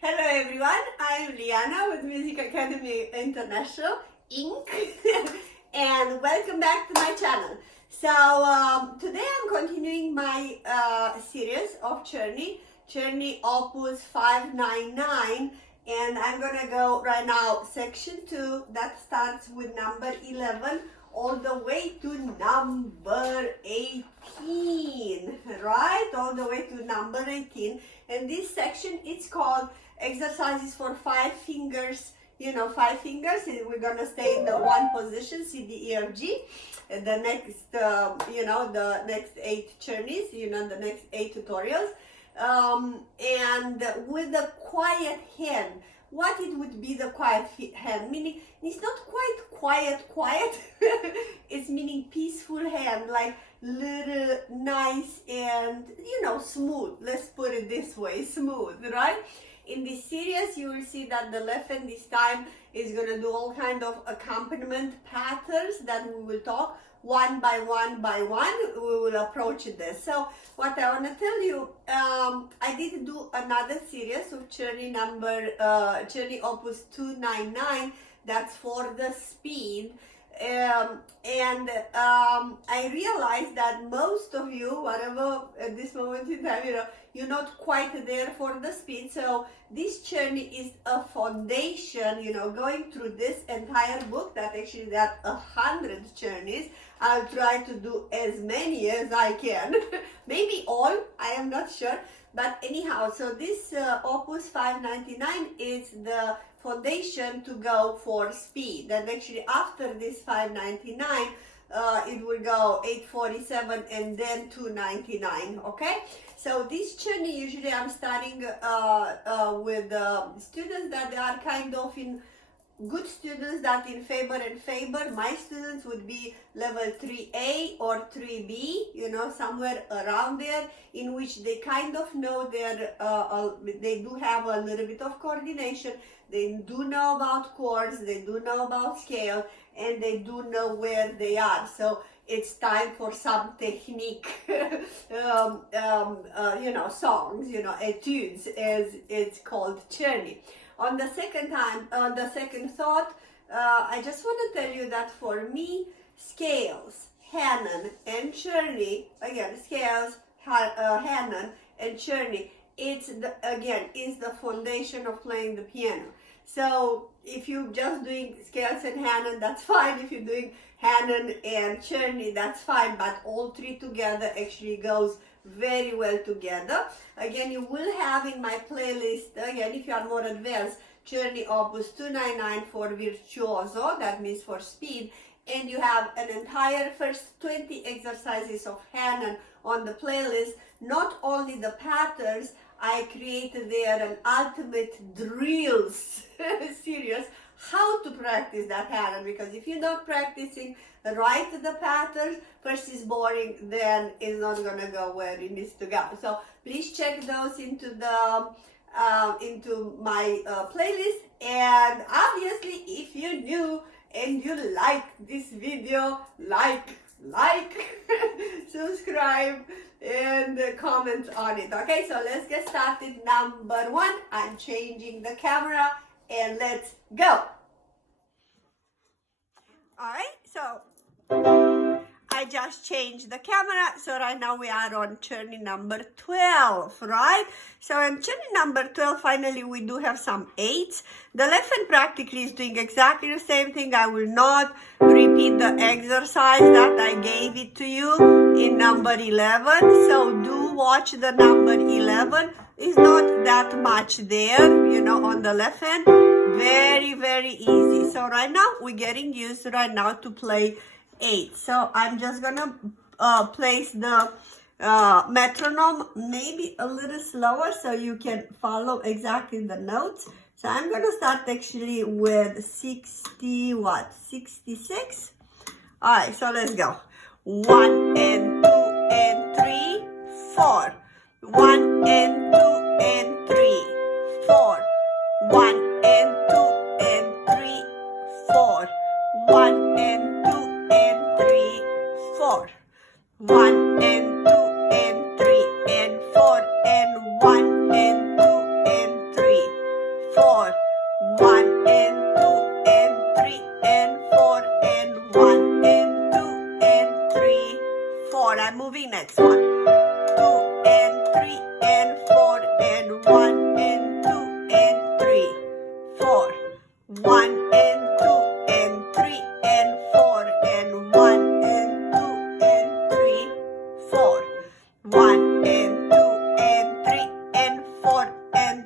Hello everyone, I'm Liana with Music Academy International Inc. and welcome back to my channel. So today I'm continuing my series of Czerny Opus 599, and I'm gonna go right now section 2 that starts with number 11 all the way to number 18, right? All the way to number 18. And this section is called exercises for 5 fingers. You know, 5 fingers. We're gonna stay in the one position, C, D, E, F, G. And the next, the next 8 Czernys, the next 8 tutorials. And with the quiet hand. What it would be the quiet hand? Meaning, it's not quite quiet. It's meaning peaceful hand, like little, nice and, smooth. Let's put it this way, smooth, right? In this series, you will see that the left hand this time is going to do all kind of accompaniment patterns that we will talk one by one by one. We will approach this. So what I want to tell you, I did do another series of Czerny Opus 299. That's for the speed. I realized that most of you, whatever at this moment in time, you're not quite there for the speed. So this Czerny is a foundation, going through this entire book. That actually there are 100 Czernys. I'll try to do as many as I can. Maybe all, I am not sure. But anyhow, so this Opus 599 is the foundation to go for speed. And actually after this 599, it will go 847 and then 299, okay? So this Czerny, usually I'm starting with students that are kind of in good students that in favor and favor. My students would be level 3A or 3B, somewhere around there, in which they kind of know they do have a little bit of coordination, they do know about chords, they do know about scale, and they do know where they are. So it's time for some technique, songs, etudes, as it's called Czerny. On the second thought, I just want to tell you that for me, scales, Hanon and Czerny, again, scales, Hanon and Czerny, is the foundation of playing the piano. So if you're just doing scales and Hanon, that's fine. If you're doing Hanon and Czerny, that's fine. But all three together actually goes very well together. Again, you will have in my playlist, again, if you are more advanced, Czerny Opus 299 for virtuoso, that means for speed, and you have an entire first 20 exercises of Hanon on the playlist. Not only the patterns, I created there an ultimate drills series, how to practice that Hanon, because if you're not practicing right the patterns, first is boring, then it's not gonna go where it needs to go. So please check those into the into my playlist. And obviously, if you're new and you like this video, like subscribe and comment on it. Okay, so let's get started. Number 1, I'm changing the camera and let's go. All right, so I just changed the camera, so right now we are on Czerny number 12, right? So in Czerny number 12, finally we do have some 8s. The left hand practically is doing exactly the same thing. I will not repeat the exercise that I gave it to you in number 11, so do watch the number 11. It's not that much there, on the left hand. Very, very easy. So right now we're getting used right now to play 8. So I'm just gonna place the metronome maybe a little slower so you can follow exactly the notes. So I'm gonna start actually with 66. All right, so let's go. 1 and 2 and 3, 4. 1 and 2 and 3, 4. 1 and 2 and 3, 4. 1 and 2 and 3, 4. 1 and 2 and 3 and 4 and 1 and 2 and 3.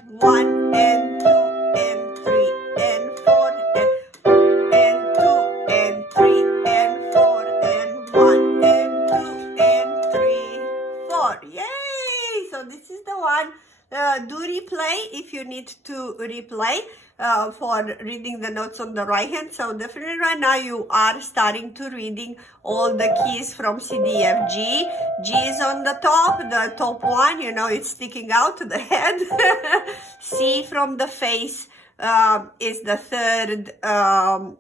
and 1 and 2 and 3 and 4 and 2 and 3 and 4 and 1 and 2 and 3, 4. Yay! So this is the one. Do replay if you need to replay for reading the notes on the right hand. So definitely right now you are starting to reading all the keys from C, D, F, G. G is on the top one, you know, it's sticking out to the head. C from the face is the third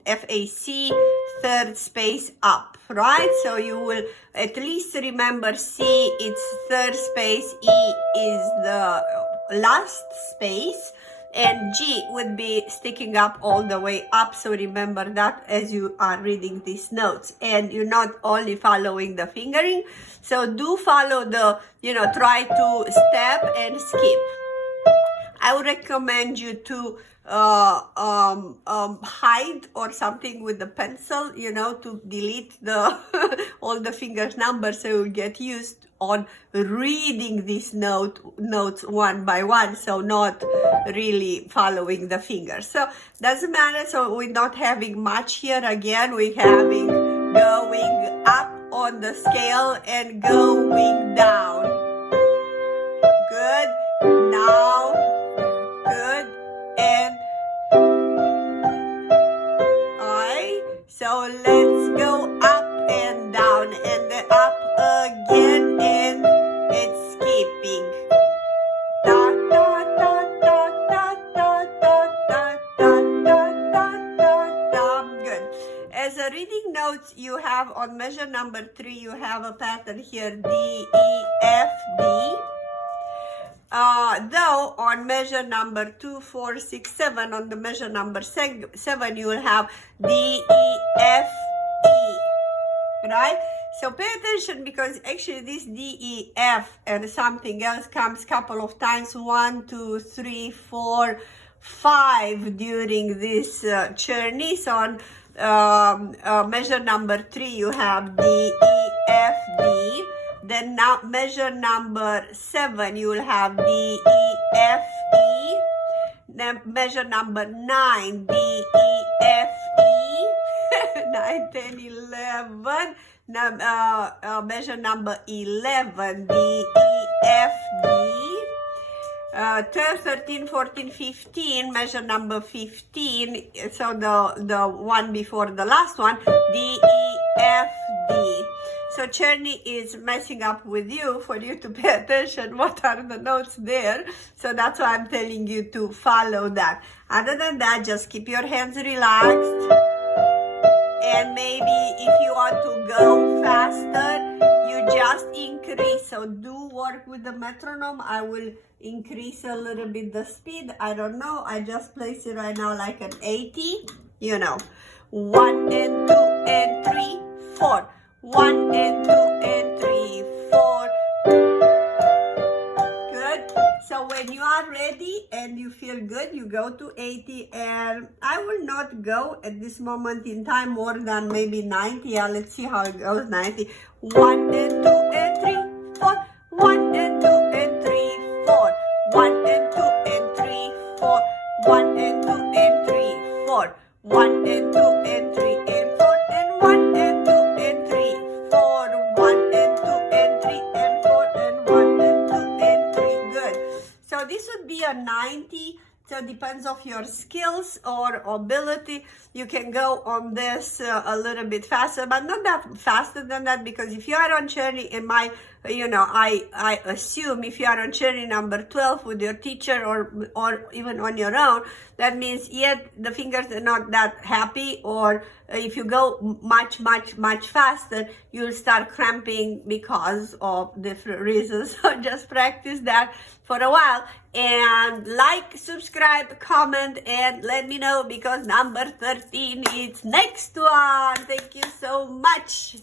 FAC, third space up, right? So you will at least remember C, it's third space, E is the last space, and G would be sticking up all the way up. So remember that as you are reading these notes, and you're not only following the fingering, so do follow the, you know, try to step and skip. I would recommend you to hide or something with the pencil, you know, to delete the all the fingers numbers, so you get used on reading these notes one by one, so not really following the fingers. So doesn't matter. So we're not having much here. Again, we're having going up on the scale and going down. Good. Now, good. And alright, so let's go up and down and then up again, and it's skipping. Da da da da da da da da da da da da. Good. As a reading notes, you have on measure number 3, you have a pattern here, D, E, F, D. Though on measure number 2, 4, 6, 7, on the measure number 7, you will have D, E, F, E, right? So pay attention, because actually this D, E, F and something else comes couple of times, 1, 2, 3, 4, 5 during this Czerny. So on measure number 3, you have D, E, F, D. Then now measure number 7, you will have D, E, F, E. Then measure number 9, D, E, F, E. 9, 10, 11. Now, measure number 11, D, E, F, D. 12, 13, 14, 15, measure number 15, so the one before the last one, D, E, F, D. So Czerny is messing up with you for you to pay attention what are the notes there. So that's why I'm telling you to follow that. Other than that, just keep your hands relaxed. And maybe if you want to go faster, you just increase. So do work with the metronome. I will increase a little bit the speed. I don't know. I just place it right now like an 80. You know, 1 and 2 and 3, 4. 1 and 2 and 3, 4. Good. So when you are ready and you feel good, you go to 80, and I will not go at this moment in time more than maybe 90. Yeah, let's see how it goes. 90. 1 and 2 and 3, 4. 1 and 2 and 3, 4. 1 and 2 and 3, 4. 1 and 2 and 3, 4. 1 and 2 and 3 and 4 and 1 and 2 and 3, 4. 1 and 2 and 3 and 4 and 1 and 2 and 3. Good. So this would be a 90. So it depends of your skills or ability. You can go on this a little bit faster, but not that faster than that, because if you are on Czerny, in my, you know, I assume if you are on Czerny number 12 with your teacher or even on your own, that means yet the fingers are not that happy, or if you go much faster, you'll start cramping because of different reasons. So just practice that for a while, and like, subscribe, comment, and let me know, because number 13 is next one. Thank you so much.